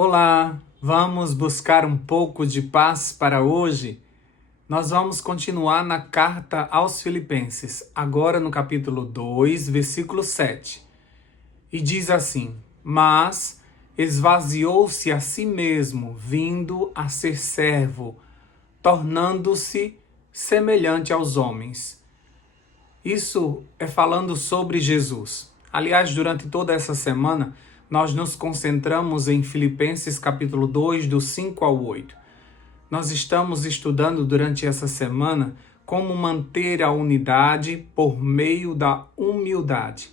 Olá, vamos buscar um pouco de paz para hoje? Nós vamos continuar na carta aos Filipenses, agora no capítulo 2, versículo 7. E diz assim: Mas esvaziou-se a si mesmo, vindo a ser servo, tornando-se semelhante aos homens. Isso é falando sobre Jesus. Aliás, durante toda essa semana, nós nos concentramos em Filipenses capítulo 2, do 5 ao 8. Nós estamos estudando durante essa semana como manter a unidade por meio da humildade.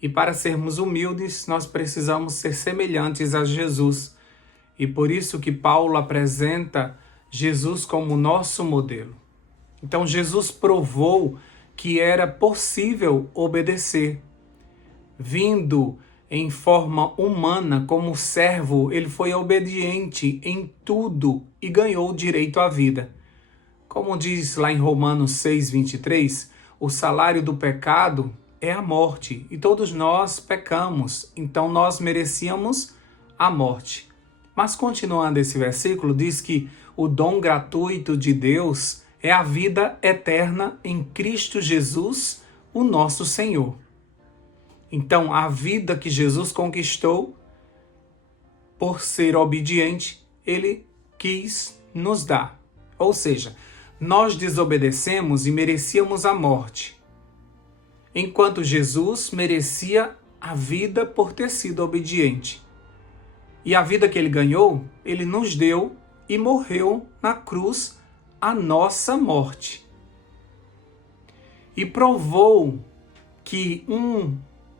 E para sermos humildes, nós precisamos ser semelhantes a Jesus. E por isso que Paulo apresenta Jesus como nosso modelo. Então Jesus provou que era possível obedecer. Vindo em forma humana como servo, ele foi obediente em tudo e ganhou o direito à vida. Como diz lá em Romanos 6:23, o salário do pecado é a morte, e todos nós pecamos, então nós merecíamos a morte. Mas continuando esse versículo, diz que o dom gratuito de Deus é a vida eterna em Cristo Jesus, o nosso Senhor. Então, a vida que Jesus conquistou, por ser obediente, ele quis nos dar. Ou seja, nós desobedecemos e merecíamos a morte, enquanto Jesus merecia a vida por ter sido obediente. E a vida que ele ganhou, ele nos deu e morreu na cruz a nossa morte. E provou que um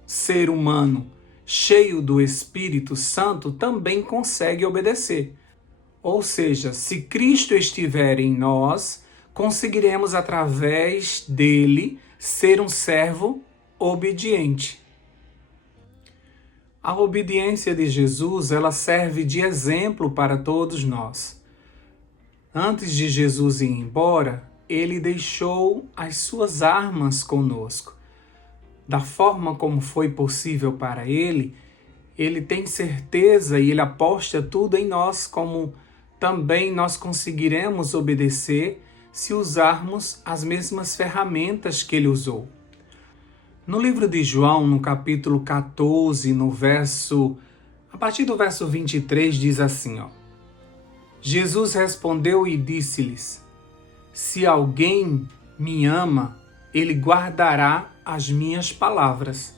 ser humano cheio do Espírito Santo também consegue obedecer. Ou seja, se Cristo estiver em nós, conseguiremos através dele ser um servo obediente. A obediência de Jesus, ela serve de exemplo para todos nós. Antes de Jesus ir embora, ele deixou as suas armas conosco. Da forma como foi possível para ele, ele tem certeza e ele aposta tudo em nós, como também nós conseguiremos obedecer se usarmos as mesmas ferramentas que ele usou. No livro de João, no capítulo 14, a partir do verso 23, diz assim, Jesus respondeu e disse-lhes: Se alguém me ama, ele guardará as minhas palavras,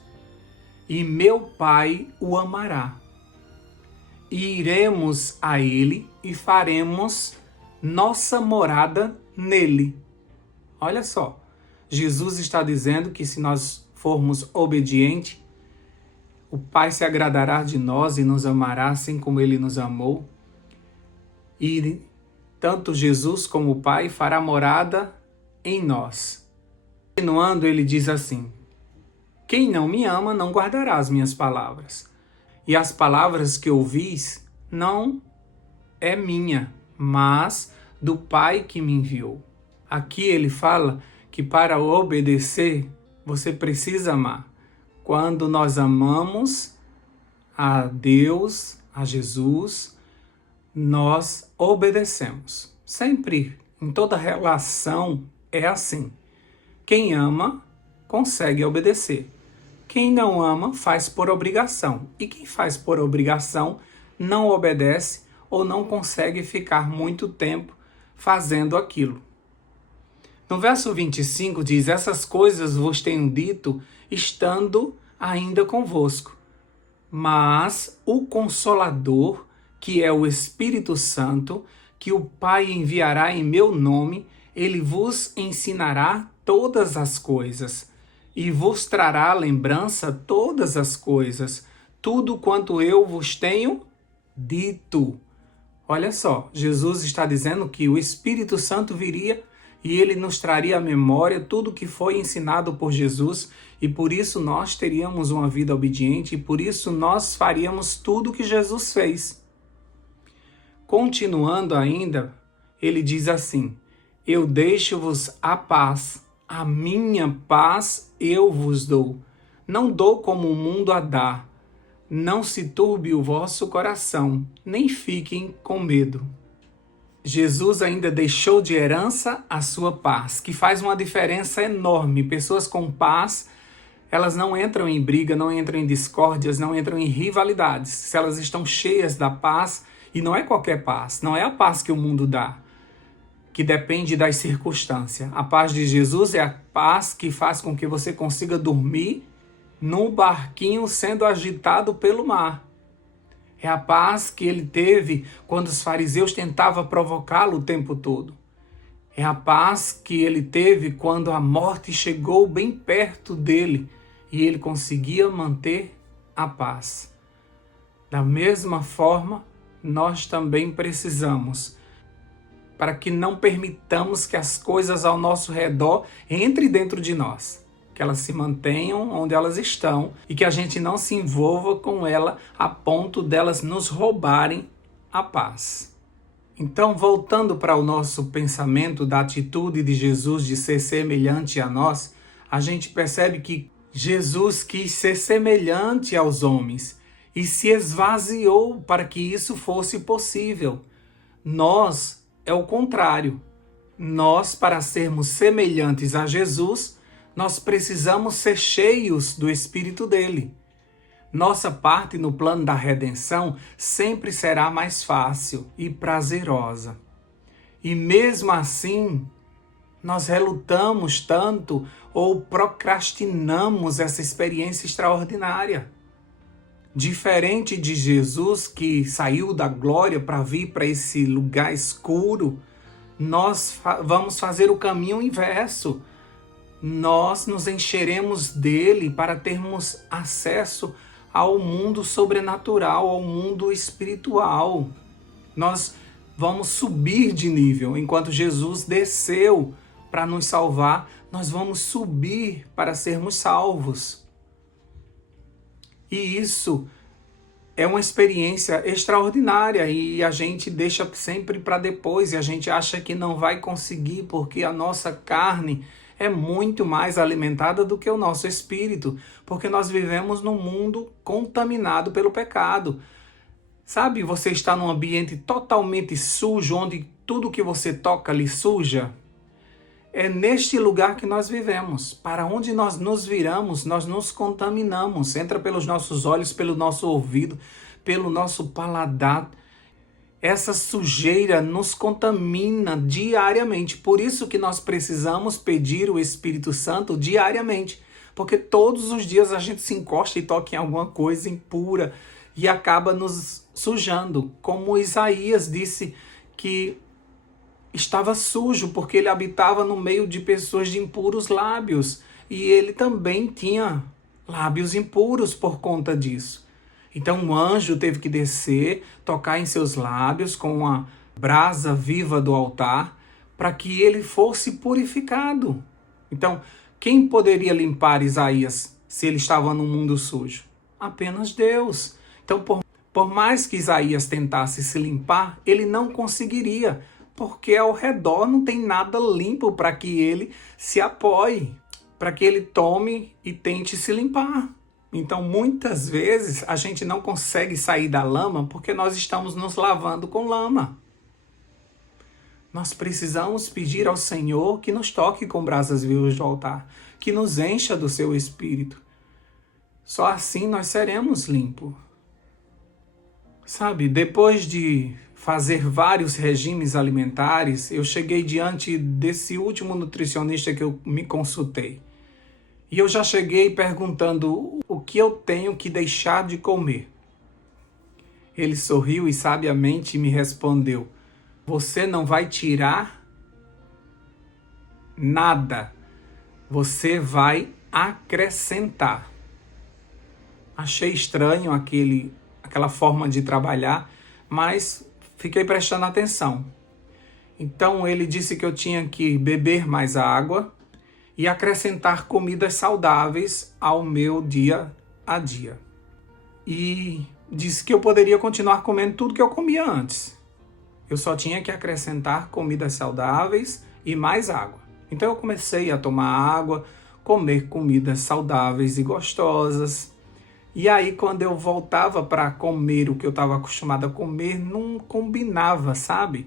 e meu Pai o amará. E iremos a ele e faremos nossa morada nele. Olha só, Jesus está dizendo que se nós formos obedientes, o Pai se agradará de nós e nos amará assim como ele nos amou. E tanto Jesus como o Pai fará morada em nós. Continuando, ele diz assim: Quem não me ama não guardará as minhas palavras. E as palavras que ouvis não é minha, mas do Pai que me enviou. Aqui ele fala que para obedecer, você precisa amar. Quando nós amamos a Deus, a Jesus, nós obedecemos. Sempre, em toda relação, é assim. Quem ama, consegue obedecer. Quem não ama, faz por obrigação. E quem faz por obrigação, não obedece ou não consegue ficar muito tempo fazendo aquilo. No verso 25 diz: Essas coisas vos tenho dito, estando ainda convosco. Mas o Consolador, que é o Espírito Santo, que o Pai enviará em meu nome, ele vos ensinará todas as coisas, e vos trará à lembrança todas as coisas, tudo quanto eu vos tenho dito. Olha só, Jesus está dizendo que o Espírito Santo viria e ele nos traria à memória tudo que foi ensinado por Jesus, e por isso nós teríamos uma vida obediente, e por isso nós faríamos tudo que Jesus fez. Continuando ainda, ele diz assim: Eu deixo-vos a paz, a minha paz eu vos dou. Não dou como o mundo a dá. Não se turbe o vosso coração, nem fiquem com medo. Jesus ainda deixou de herança a sua paz, que faz uma diferença enorme. Pessoas com paz, elas não entram em briga, não entram em discórdias, não entram em rivalidades. Se elas estão cheias da paz, e não é qualquer paz, não é a paz que o mundo dá, que depende das circunstâncias. A paz de Jesus é a paz que faz com que você consiga dormir num barquinho sendo agitado pelo mar. É a paz que ele teve quando os fariseus tentavam provocá-lo o tempo todo. É a paz que ele teve quando a morte chegou bem perto dele e ele conseguia manter a paz. Da mesma forma, nós também precisamos, para que não permitamos que as coisas ao nosso redor entrem dentro de nós, que elas se mantenham onde elas estão e que a gente não se envolva com ela a ponto delas nos roubarem a paz. Então, voltando para o nosso pensamento da atitude de Jesus de ser semelhante a nós, a gente percebe que Jesus quis ser semelhante aos homens e se esvaziou para que isso fosse possível. Nós é o contrário. Nós, para sermos semelhantes a Jesus, nós precisamos ser cheios do Espírito dele. Nossa parte no plano da redenção sempre será mais fácil e prazerosa. E mesmo assim, nós relutamos tanto ou procrastinamos essa experiência extraordinária. Diferente de Jesus, que saiu da glória para vir para esse lugar escuro, nós vamos fazer o caminho inverso. Nós nos encheremos dele para termos acesso ao mundo sobrenatural, ao mundo espiritual. Nós vamos subir de nível. Enquanto Jesus desceu para nos salvar, nós vamos subir para sermos salvos. E isso é uma experiência extraordinária e a gente deixa sempre para depois e a gente acha que não vai conseguir porque a nossa carne é muito mais alimentada do que o nosso espírito, porque nós vivemos num mundo contaminado pelo pecado. Sabe, você está num ambiente totalmente sujo, onde tudo que você toca lhe suja? É neste lugar que nós vivemos. Para onde nós nos viramos, nós nos contaminamos. Entra pelos nossos olhos, pelo nosso ouvido, pelo nosso paladar. Essa sujeira nos contamina diariamente. Por isso que nós precisamos pedir o Espírito Santo diariamente. Porque todos os dias a gente se encosta e toca em alguma coisa impura e acaba nos sujando. Como Isaías disse que estava sujo porque ele habitava no meio de pessoas de impuros lábios. E ele também tinha lábios impuros por conta disso. Então um anjo teve que descer, tocar em seus lábios com a brasa viva do altar, para que ele fosse purificado. Então, quem poderia limpar Isaías se ele estava num mundo sujo? Apenas Deus. Então, por mais que Isaías tentasse se limpar, ele não conseguiria, porque ao redor não tem nada limpo para que ele se apoie, para que ele tome e tente se limpar. Então, muitas vezes, a gente não consegue sair da lama porque nós estamos nos lavando com lama. Nós precisamos pedir ao Senhor que nos toque com brasas vivas do altar, que nos encha do seu Espírito. Só assim nós seremos limpos. Sabe, depois de fazer vários regimes alimentares, eu cheguei diante desse último nutricionista que eu me consultei. E eu já cheguei perguntando o que eu tenho que deixar de comer. Ele sorriu e sabiamente me respondeu: você não vai tirar nada, você vai acrescentar. Achei estranho aquela forma de trabalhar, mas fiquei prestando atenção. Então ele disse que eu tinha que beber mais água e acrescentar comidas saudáveis ao meu dia a dia. E disse que eu poderia continuar comendo tudo que eu comia antes. Eu só tinha que acrescentar comidas saudáveis e mais água. Então eu comecei a tomar água, comer comidas saudáveis e gostosas, E aí, quando eu voltava para comer o que eu estava acostumado a comer, não combinava, sabe?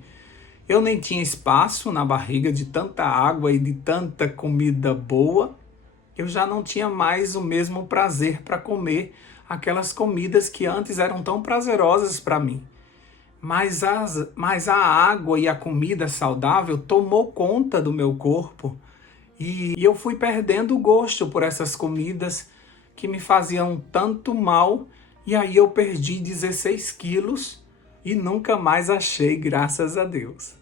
Eu nem tinha espaço na barriga de tanta água e de tanta comida boa. Eu já não tinha mais o mesmo prazer para comer aquelas comidas que antes eram tão prazerosas para mim. Mas a água e a comida saudável tomou conta do meu corpo e eu fui perdendo o gosto por essas comidas que me faziam tanto mal. E aí eu perdi 16 quilos e nunca mais achei, graças a Deus.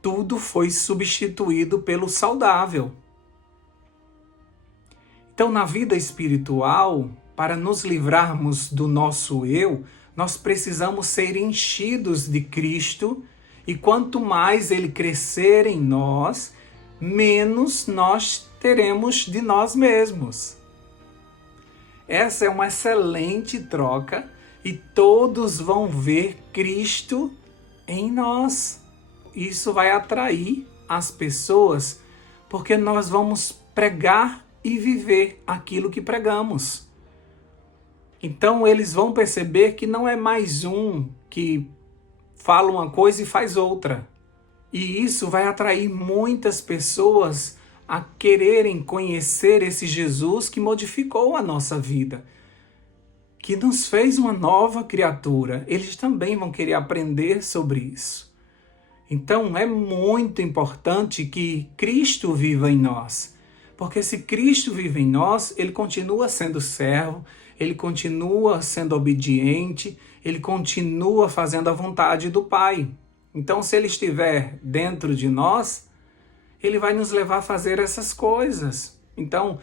Tudo foi substituído pelo saudável. Então, na vida espiritual, para nos livrarmos do nosso eu, nós precisamos ser enchidos de Cristo, e quanto mais Ele crescer em nós, menos nós teremos de nós mesmos. Essa é uma excelente troca e todos vão ver Cristo em nós. Isso vai atrair as pessoas, porque nós vamos pregar e viver aquilo que pregamos. Então eles vão perceber que não é mais um que fala uma coisa e faz outra. E isso vai atrair muitas pessoas a quererem conhecer esse Jesus que modificou a nossa vida, que nos fez uma nova criatura. Eles também vão querer aprender sobre isso. Então é muito importante que Cristo viva em nós. Porque se Cristo vive em nós, Ele continua sendo servo, Ele continua sendo obediente, Ele continua fazendo a vontade do Pai. Então, se Ele estiver dentro de nós, Ele vai nos levar a fazer essas coisas. Então,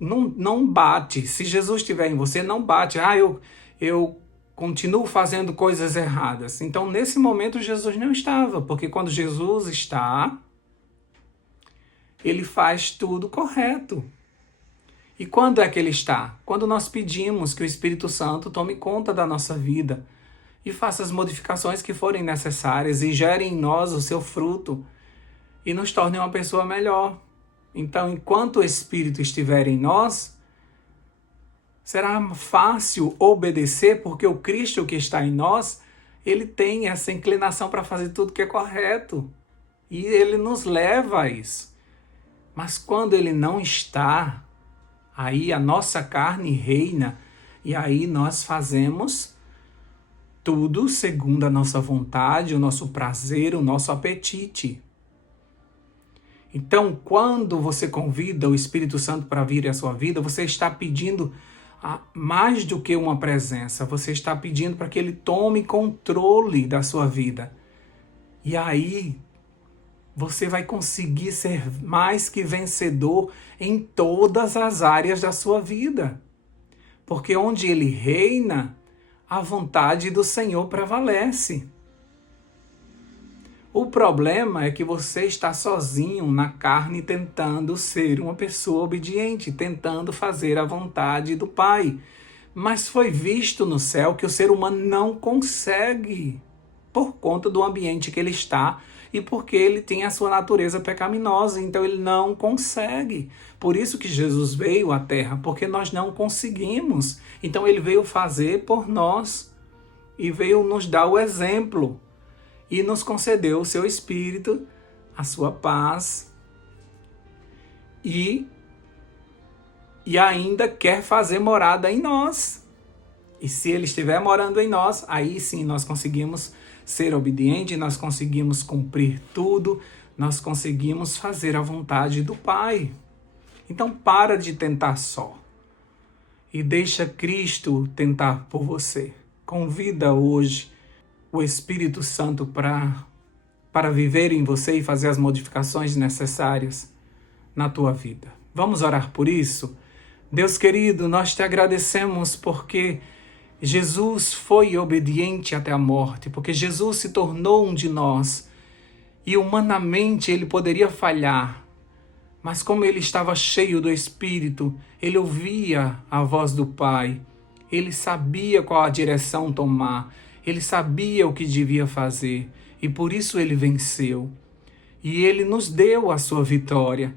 não bate. Se Jesus estiver em você, não bate. Eu continuo fazendo coisas erradas. Então, nesse momento, Jesus não estava. Porque quando Jesus está, Ele faz tudo correto. E quando é que Ele está? Quando nós pedimos que o Espírito Santo tome conta da nossa vida e faça as modificações que forem necessárias e gere em nós o seu fruto e nos torne uma pessoa melhor. Então, enquanto o Espírito estiver em nós, será fácil obedecer, porque o Cristo que está em nós, Ele tem essa inclinação para fazer tudo que é correto. E Ele nos leva a isso. Mas quando Ele não está, aí a nossa carne reina e aí nós fazemos tudo segundo a nossa vontade, o nosso prazer, o nosso apetite. Então, quando você convida o Espírito Santo para vir à sua vida, você está pedindo mais do que uma presença. Você está pedindo para que Ele tome controle da sua vida. E aí você vai conseguir ser mais que vencedor em todas as áreas da sua vida. Porque onde Ele reina, a vontade do Senhor prevalece. O problema é que você está sozinho na carne tentando ser uma pessoa obediente, tentando fazer a vontade do Pai. Mas foi visto no céu que o ser humano não consegue, por conta do ambiente que ele está e porque ele tem a sua natureza pecaminosa, então ele não consegue. Por isso que Jesus veio à Terra, porque nós não conseguimos. Então ele veio fazer por nós e veio nos dar o exemplo e nos concedeu o seu Espírito, a sua paz e ainda quer fazer morada em nós. E se ele estiver morando em nós, aí sim nós conseguimos ser obedientes, nós conseguimos cumprir tudo, nós conseguimos fazer a vontade do Pai. Então para de tentar só e deixa Cristo tentar por você. Convida hoje o Espírito Santo para viver em você e fazer as modificações necessárias na tua vida. Vamos orar por isso? Deus querido, nós te agradecemos porque Jesus foi obediente até a morte, porque Jesus se tornou um de nós e humanamente ele poderia falhar, mas como ele estava cheio do Espírito, ele ouvia a voz do Pai, ele sabia qual a direção tomar, ele sabia o que devia fazer e por isso ele venceu. E ele nos deu a sua vitória.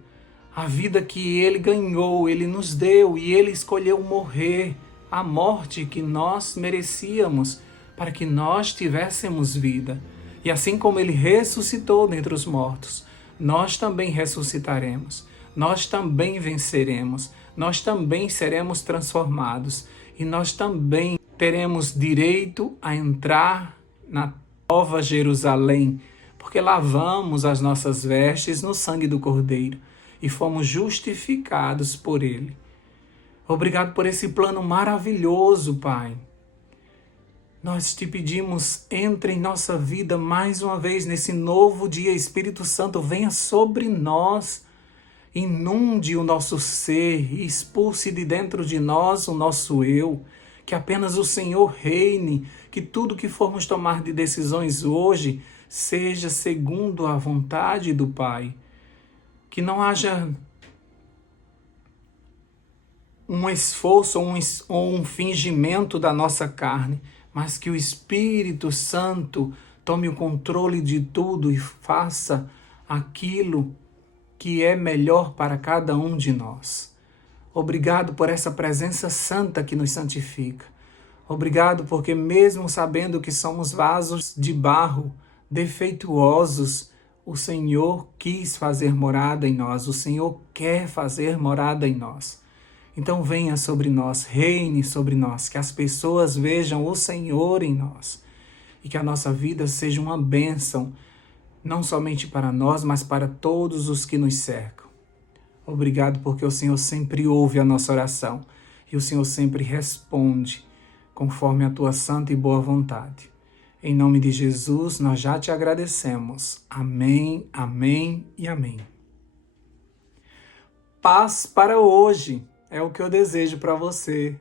A vida que Ele ganhou, Ele nos deu e Ele escolheu morrer a morte que nós merecíamos para que nós tivéssemos vida. E assim como Ele ressuscitou dentre os mortos, nós também ressuscitaremos, nós também venceremos, nós também seremos transformados e nós também teremos direito a entrar na Nova Jerusalém, porque lavamos as nossas vestes no sangue do Cordeiro e fomos justificados por Ele. Obrigado por esse plano maravilhoso, Pai. Nós te pedimos, entre em nossa vida mais uma vez nesse novo dia. Espírito Santo, venha sobre nós, inunde o nosso ser e expulse de dentro de nós o nosso eu. Que apenas o Senhor reine, que tudo que formos tomar de decisões hoje seja segundo a vontade do Pai. Que não haja um esforço ou um fingimento da nossa carne, mas que o Espírito Santo tome o controle de tudo e faça aquilo que é melhor para cada um de nós. Obrigado por essa presença santa que nos santifica. Obrigado porque mesmo sabendo que somos vasos de barro, defeituosos, o Senhor quis fazer morada em nós, o Senhor quer fazer morada em nós. Então venha sobre nós, reine sobre nós, que as pessoas vejam o Senhor em nós e que a nossa vida seja uma bênção, não somente para nós, mas para todos os que nos cercam. Obrigado porque o Senhor sempre ouve a nossa oração e o Senhor sempre responde conforme a tua santa e boa vontade. Em nome de Jesus, nós já te agradecemos. Amém, amém e amém. Paz para hoje é o que eu desejo para você.